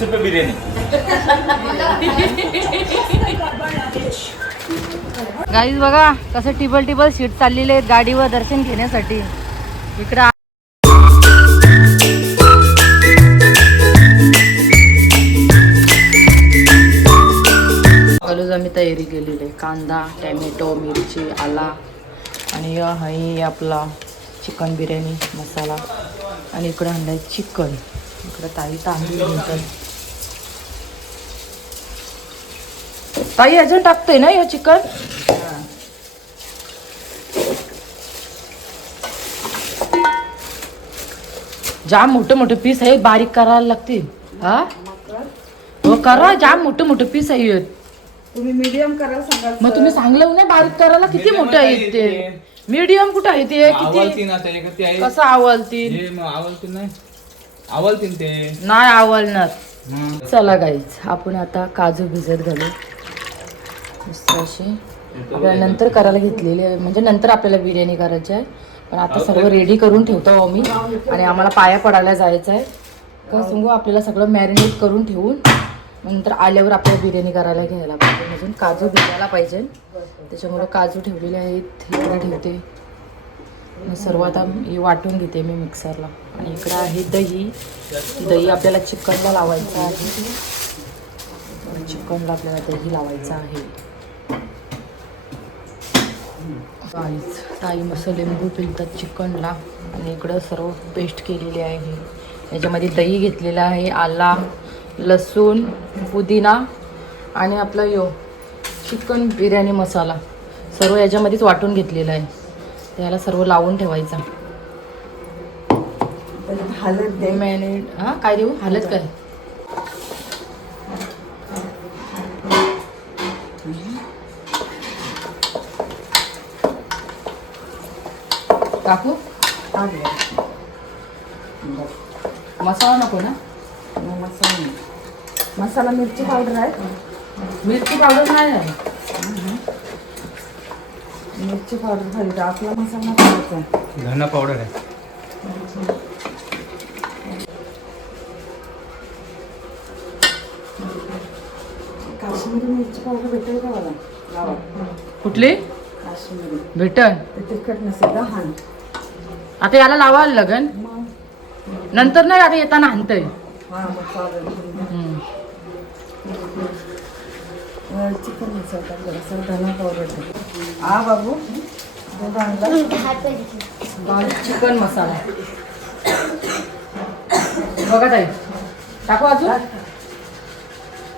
Biryani guys बघा कसं टिबल seat चाललेले आहेत गाडीवर दर्शन घेण्यासाठी. इकडं हळूच आम्ही तयारी केलेली आहे. कांदा, टॅमॅटो, मिरची, आला आणि हा आपला चिकन बिर्याणी मसाला. आणि इकडं आणलाय चिकन. इकडं ताई तांदूळ घेतात. ताई अजून टाकतोय ना हे चिकन. जाम मोठे मोठे पीस आहे, बारीक करायला लागतील. हा हो करा, जाम मोठे मोठे पीस आहेत. तुम्ही मीडियम करायला सांगाल. मग तुम्ही सांगलं ना बारीक करायला. किती मोठे आहेत ते. मीडियम कुठं आहे ते. किती कसं आवलतील. आवलतील ते नाही आवलणार. चला गाईज आपण आता काजू भिजत घालू. अशी आपल्याला नंतर करायला घेतलेली आहे, म्हणजे नंतर आपल्याला बिर्याणी करायची आहे. पण आता सगळं रेडी करून ठेवतो आम्ही. आणि आम्हाला पाया पडायला जायचं आहे. का सांगू आपल्याला सगळं मॅरिनेट करून ठेवून नंतर आल्यावर आपल्याला बिर्याणी करायला घ्यायला पाहिजे. अजून काजू भिजायला पाहिजे, त्याच्यामुळे काजू ठेवलेले आहेत. इकडे ठेवते सर्व. आता वाटून घेते मी मिक्सरला. आणि इकडं आहे दही आपल्याला चिकनला लावायचं आहे. चिकनला आपल्याला दही लावायचं आहे. ताई मस्त लिंबू पिळतात चिकनला. आणि इकडं सर्व पेस्ट केलेली आहे. याच्यामध्ये दही घेतलेला आहे, आला, लसूण, पुदिना आणि आपला चिकन बिर्याणी मसाला सर्व याच्यामध्येच वाटून घेतलेला आहे. त्याला सर्व लावून ठेवायचा. हळद दे. मॅरिनेट हां काय देऊ. हळद काय काकू. मसाला नको ना. मसाला मिरची पावडर आहे. मिरची पावडर नाही आहे. मिरची पावडर खाली तर आपला मसाला टाकायचा. धना पावडर आहे. काश्मीरी मिरची पावडर भेटेल का मला. लावा. कुठली काश्मीरी भेटन. ते तिखट नसेल का. हां आता याला लावायला लागन. नंतर नाही आता येताना आणतंय. हां मग पावडर चिकन मसाला थोडासा धना पावडर. हा बाबू चिकन मसाला बघा ताई. टाकू अजून.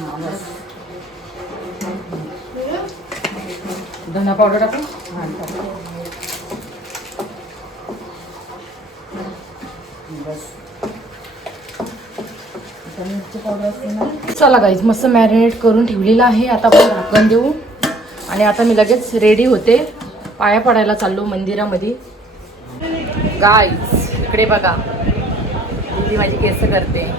हां बस. धना पावडर टाकू. हां टाक. बस. मिरची पावडर असते ना. चला गाईज मस्त मॅरिनेट करून ठेवलेलं आहे. आता आपण झाकण देऊ. आणि आता मी लगेच रेडी होते. पाया पडायला चाललो मंदिरामध्ये. गाईज इकडे बघा ती माझी केस करते.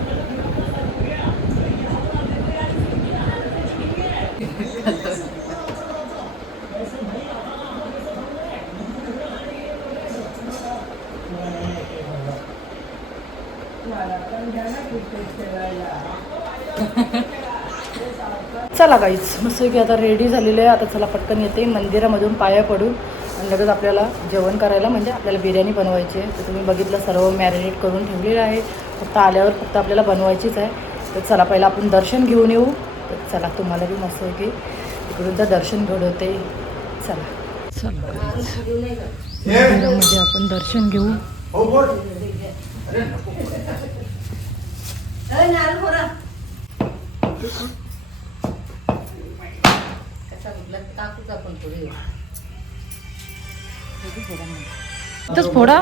चला गाईज मस्त की आता रेडी झालेलं आहे. आता चला पटकन येते मंदिरामधून पाया पडून. आणि लगेच आपल्याला जेवण करायला म्हणजे आपल्याला बिर्याणी बनवायची आहे. तर तुम्ही बघितलं सर्व मॅरिनेट करून ठेवलेलं आहे. फक्त आल्यावर फक्त आपल्याला बनवायचीच आहे. तर चला पहिला आपण दर्शन घेऊन येऊ. तर चला तुम्हाला बी मस्त की इकडूनचं दर्शन घडवते. चला चला मंदिरामध्ये आपण दर्शन घेऊ. इथंच फोडा.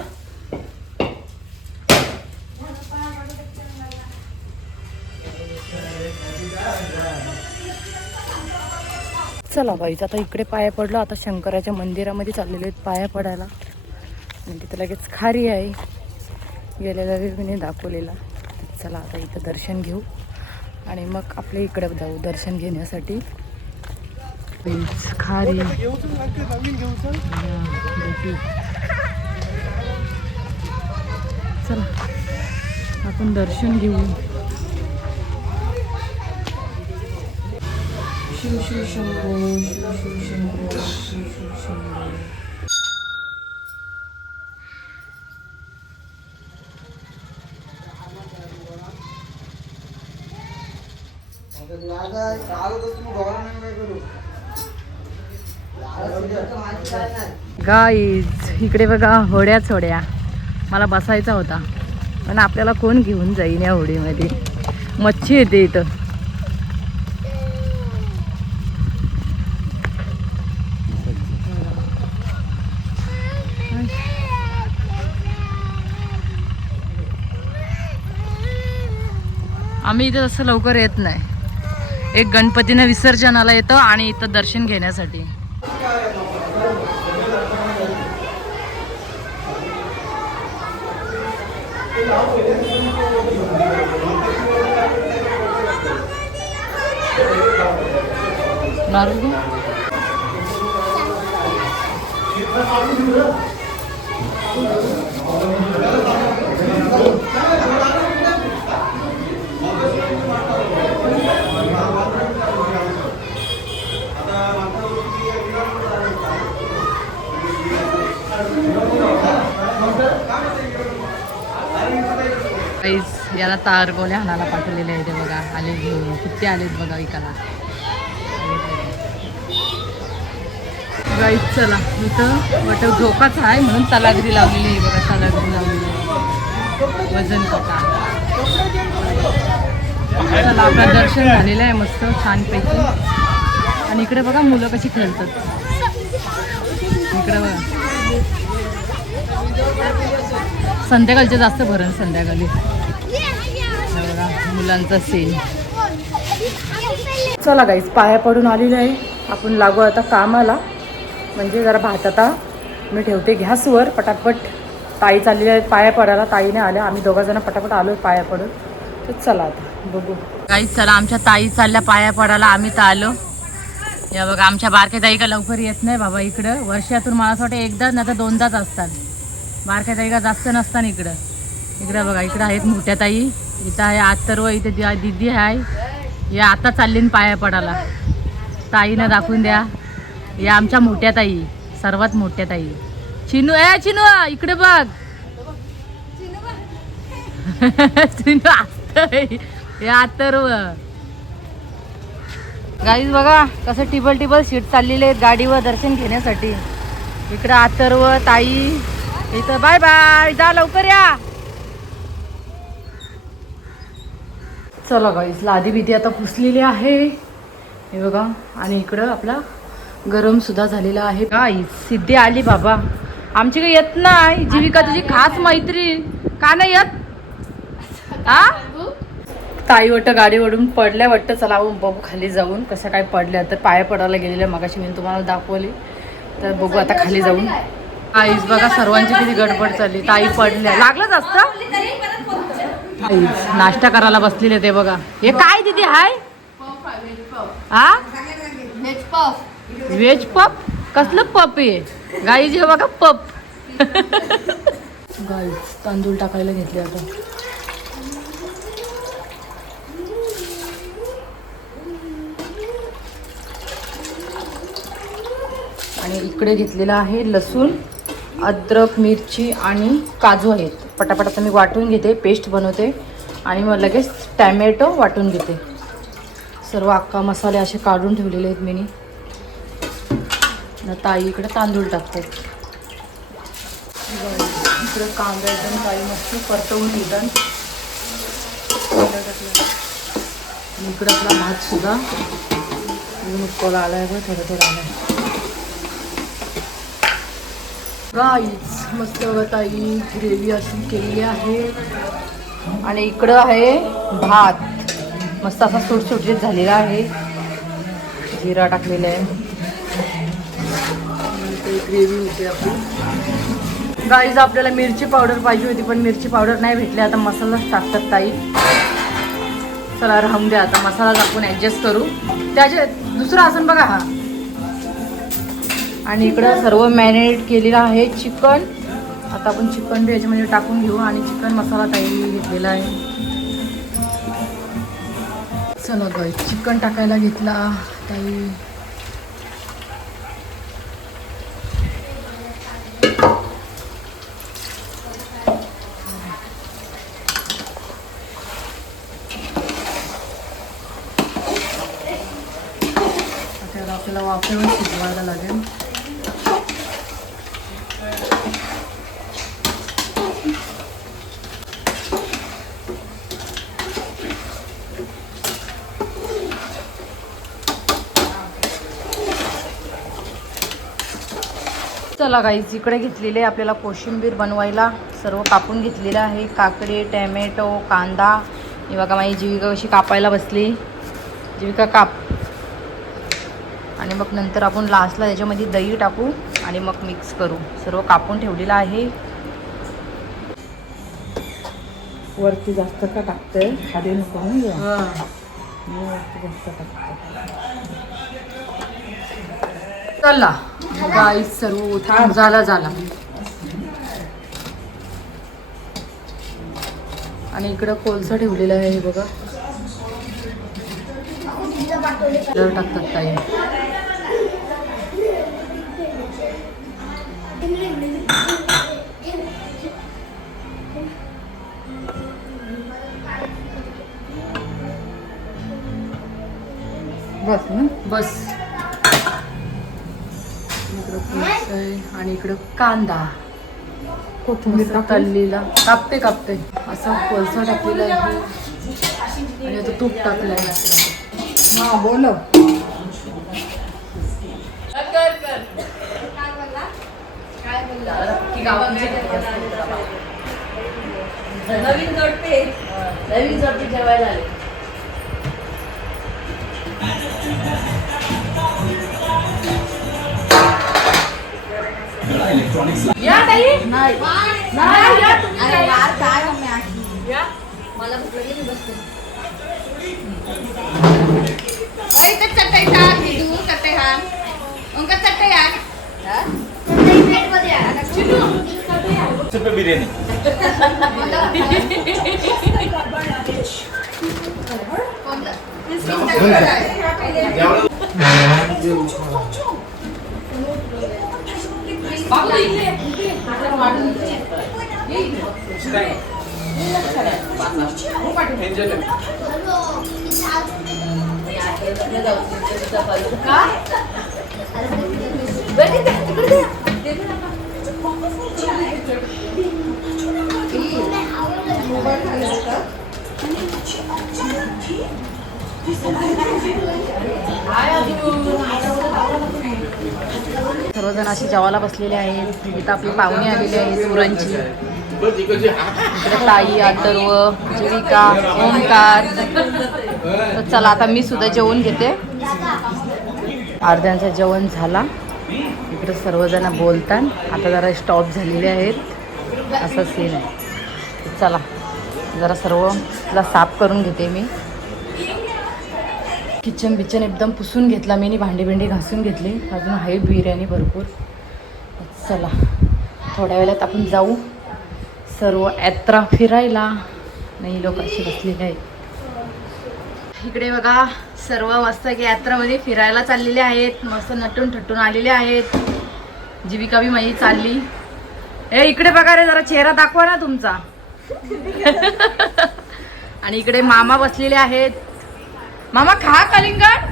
चला बाईच आता इकडे पाया पडलो. आता शंकराच्या मंदिरामध्ये चाललेले आहेत पाया पडायला. आणि तिथं लगेच खारी आहे गेलेला मी दाखवलेला. चला आता इथं दर्शन घेऊ आणि मग आपल्या इकडे जाऊ दर्शन घेण्यासाठी. खारी चला आपण दर्शन घेऊ. शिव शिव शंभो शिव शिव शंभो शिव शिव शंभो. गाईज इकडे बघा होड्याच होड्या. मला बसायचा होता पण आपल्याला कोण घेऊन जाईन या होडीमध्ये. मच्छी येते इथं. आम्ही इथे तसं लवकर येत नाही. एक गणपतीनं विसर्जनाला येतो आणि इथं दर्शन घेण्यासाठी. याला तारगोल्या हाणाला पाठवलेले आहे ते बघा. आले घेऊन किती आलेत बघा विकायला. गाईस चला इथं वाटत झोकाच आहे म्हणून तलागरी लावलेली आहे बघा. तलागरी लावलेली आहे वजन कटा. चला आपलं दर्शन झालेलं आहे मस्त छानपैकी. आणि इकडे बघा मुलं कशी खेळतात. इकडे बघा संध्याकाळचे जास्त भरण संध्याकाळी बघा मुलांचा सीन. चला गाईस पाया पडून आलेलं आहे. आपण लागू आता कामाला. म्हणजे जरा भात आता मी ठेवते गॅसवर पटापट. ताई चाललेली आहे पाया पडायला. ताईने आल्या आम्ही दोघंजण पटापट आलो पाया पडून. तर चला आता बघू गाईस. चला आमच्या ताई चालल्या पाया पडायला. आम्ही तर आलो. या बघा आमच्या बारक्या ताई का लवकर येत नाही बाबा इकडं. वर्षातून मला असं वाटतं एकदाच नाही तर दोनदाच असतात. बारक्या ताई का जास्त नसतात इकडं. इकडं बघा इकडं आहेत मोठ्या ताई. इथं आहे आतर्व. इथे दिदी आहे. या आता चाललीन पाया पडायला. ताईनं दाखवून द्या. या आमच्या मोठ्या ताई सर्वात मोठ्या ताई. चिनू चिनू इकडे बघ. चिनू असतंय. या आतर्व. गाईज बघा कसं टिबल टिबल सीट चाललेले आहेत गाडीवर दर्शन घेण्यासाठी. इकडं आतर्व ताई. इथं बाय बाय जा लवकर या. चला गाईस लादी बिदी आता पुसलेली आहे हे बघा. आणि इकडं आपला गरम सुद्धा झालेला आहे. गाईस सिद्धी आली बाबा. आमची काही येत नाही. जीविका तुझी खास मैत्रीण का नाही येत. हा ताई वाटतं गाडीवरून पडल्या वाटतं. चला बघू खाली जाऊन कसं काय पडल्या. तर पाया पडायला गेलेल्या मगाशी मी तुम्हाला दाखवली. तर बघू आता खाली जाऊन. आईस बघा सर्वांची किती गडबड चालली. ताई पडल्या लागलंच असतं. नाश्ता करायला बसलेले ते बघा. हे काय दिदी हाय. हा व्हेज पप. कसलं पप आहे गाईज. हे बघा पप. गाईज तांदूळ टाकायला घेतले आता. आणि इकडे घेतलेला आहे लसूण अद्रक मिरची आणि काजू आहेत. पटापट आता मी वाटून घेते. पेस्ट बनवते आणि मग लगेच टॅमॅटो वाटून घेते. सर्व अख्खा मसाले असे काढून ठेवलेले आहेत मी. ताई इकडे तांदूळ टाकते. इकडे कांदा एकदम ताई मस्त परतवून घेतात. आणि इकडे आपला भात सुद्धा उकळा आला आहे. थोडं थोडं आलं आहे. गाईज मस्त ताई ग्रेव्ही अशी केलेली आहे. आणि इकडं आहे भात मस्त असा सुटसुटीत झालेला आहे. जिरा टाकलेला आहे. ग्रेव्ही होते आपली. गाईज आपल्याला मिरची पावडर पाहिजे होती पण मिरची पावडर नाही भेटली. आता मसालाच टाकतात ताई. चला राहून द्या आता. मसाला आपण ॲडजस्ट करू. त्याचे दुसरं आसन बघा हा. आणि इकडं सर्व मॅरिनेट केलेलं आहे चिकन. आता आपण चिकन याच्यामध्ये टाकून घेऊ. आणि चिकन मसाला ताई घेतलेला आहे. चला गाईज चिकन टाकायला घेतला ताई. आता आपल्याला वाफेवर शिजवायला लागेल. चला गाईज इकडे घेतलेले आपल्याला कोशिंबीर बनवायला सर्व कापून घेतलेलं आहे. काकडे, टॅमॅटो, कांदा. हे बघा माझी जीविका कशी कापायला बसली. जीविका काप. आणि मग नंतर आपण लास्टला त्याच्यामध्ये दही टाकू आणि मग मिक्स करू. सर्व कापून ठेवलेलं आहे. वरती जास्त का टाकते खाली नको ना वरती जास्त टाकते. चला गाईज सर्व झाला. आणि इकडं कोळसा ठेवलेला आहे बघा. टाकतात ताई. बस ना बस. आणि इकडं कांदा कोथिंबीर तळलेला कापते असा कोळसा टाकलेला आहे. आणि आता तूप टाकलं आहे. हा बोल. नवीन जोडपे जेवायला आले. या ताई. नाही या तुम्ही. या मला भूक लागली मी बसते. बिर्याणी सर्वजण अशी जेवायला बसलेले आहेत. इथं आपली पाहुणे आलेली आहेत गुरांची. इकडे ताई, अथर्व, जीविका, ओमकार. तर चला आता मी सुद्धा जेवण घेते. अर्ध्यांचं जेवण झाला. इकडे सर्वजण बोलतात. आता जरा स्टॉप झालेले आहेत. असा सीन आहे. चला जरा सर्वला साफ करून घेते मी. किचन एकदम पुसून घेतला मी. भांडी घासून घेतली. अजून आहे बिर्याणी भरपूर. चला थोड्या वेळात आपण जाऊ सर्व यात्रा फिरायला. नाही लोक अशी बसलेले आहेत. इकडे बघा सर्व मस्त की यात्रामध्ये फिरायला चाललेले आहेत. मस्त नटून ठटून आलेले आहेत. जीविका बी माझी चालली. इकडे बघा रे जरा चेहरा दाखवा ना तुमचा. आणि इकडे मामा बसलेले आहेत. मामा खा कलिंगड.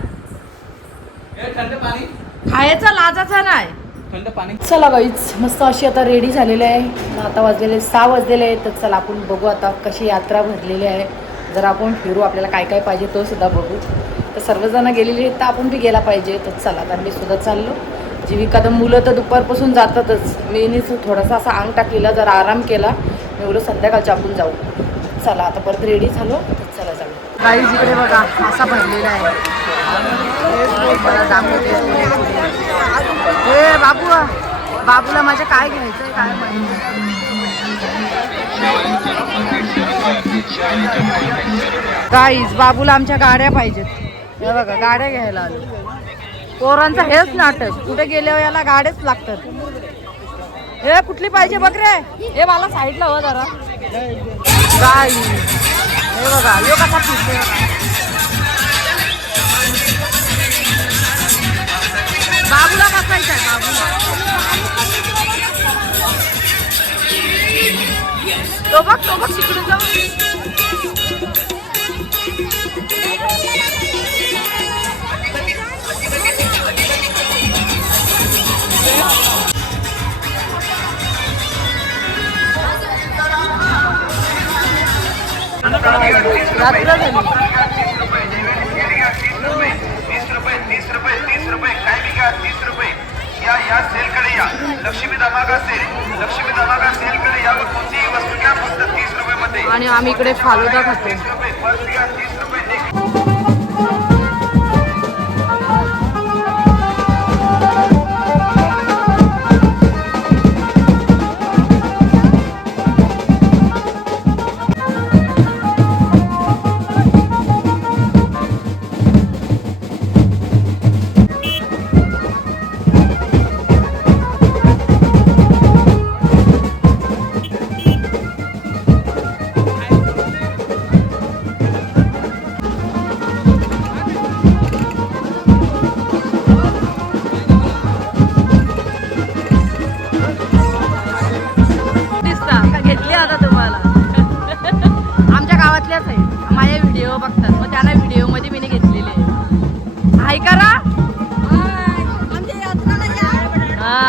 थंड पाणी खायचा लाजाचा नाही. थंड पाणी. चला गाईच मस्त अशी आता रेडी झालेली आहे. आता वाजलेले 6 वाजलेले आहेत. तर चला आपण बघू आता कशी यात्रा भरलेली आहे. जर आपण फिरू आपल्याला काय काय पाहिजे तो सुद्धा बघू. तर सर्वजण गेलेली आहेत तर आपण बी गेला पाहिजे. तर चला तर मी सुद्धा चाललो. जीविका तर मुलं तर दुपारपासून जातातच. मी थोडासा असा अंग टाकलेला जरा आराम केला. मी बोललो संध्याकाळच्या आपण जाऊ. चला आता परत रेडी झालो तर चला जाऊ. गाईज इकडे बघा असा भरलेला आहे. मला दाखवते. बाबूला माझ्या काय घ्यायचंय काय माहिती. गाईज बाबूला आमच्या गाड्या पाहिजेत. हे बघा गाड्या घ्यायला आलो. पोरांचं हेच नाटक. कुठे गेल्यावर याला गाड्याच लागतात. हे कुठली पाहिजे बघ रे. हे मला साईडला हो जरा. गाईज हे बघा यो कसा फिरते. तो बघ तिकडे जाऊ. रात्र झाली. 30 रुपये काय बिका 30 रुपये या सेलकडे या. लक्ष्मी धमाका सेलकडे या. कोणतीही वस्तू घ्या फक्त 30 रुपये मध्ये. आणि आम्ही इकडे फालुदा खातो. 30 रुपये पर्स घ्या 30 रुपये. घेतली आता तुम्हाला. आमच्या गावातल्याच आहे, माझे व्हिडिओ बघतात, मग त्यांना व्हिडिओ मध्ये मी घेतलेले आहे. करा हा.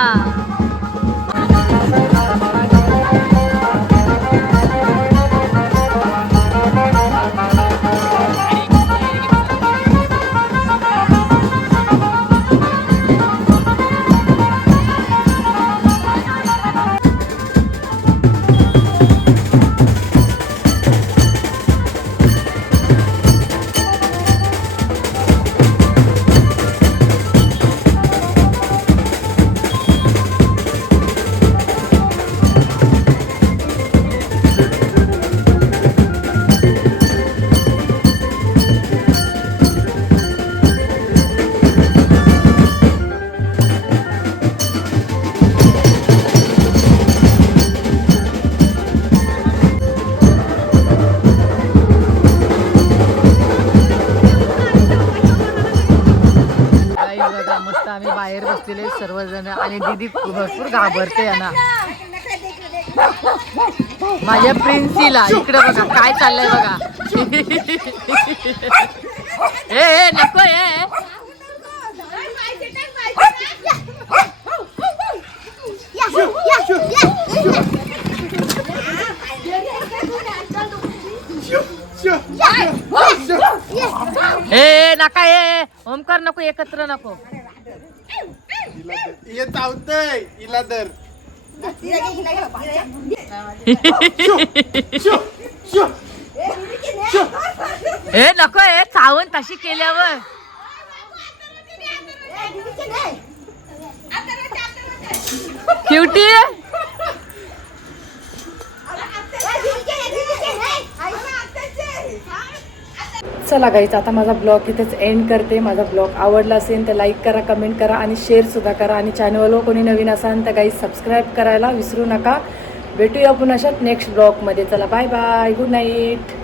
मस्त आम्ही बाहेर बसलेले सर्वजण आणि दीदी भरपूर घाबरते यांना. माझ्या प्रिन्सीला इकडे बघा काय चाललंय बघा. ए नको ए. ए नका ये ओमकार नको एकत्र नको. ए नको ए चावून तशी केल्यावर. क्युटी चला गाईच आता माझा ब्लॉग इथेच एंड करते. माझा ब्लॉग आवडला असेल तर लाईक करा, कमेंट करा आणि शेअरसुद्धा करा. आणि चॅनलवर कोणी नवीन असाल तर गाईज सबस्क्राईब करायला विसरू नका. भेटूया पुन्हा अशात नेक्स्ट ब्लॉगमध्ये. चला बाय बाय, गुड नाईट.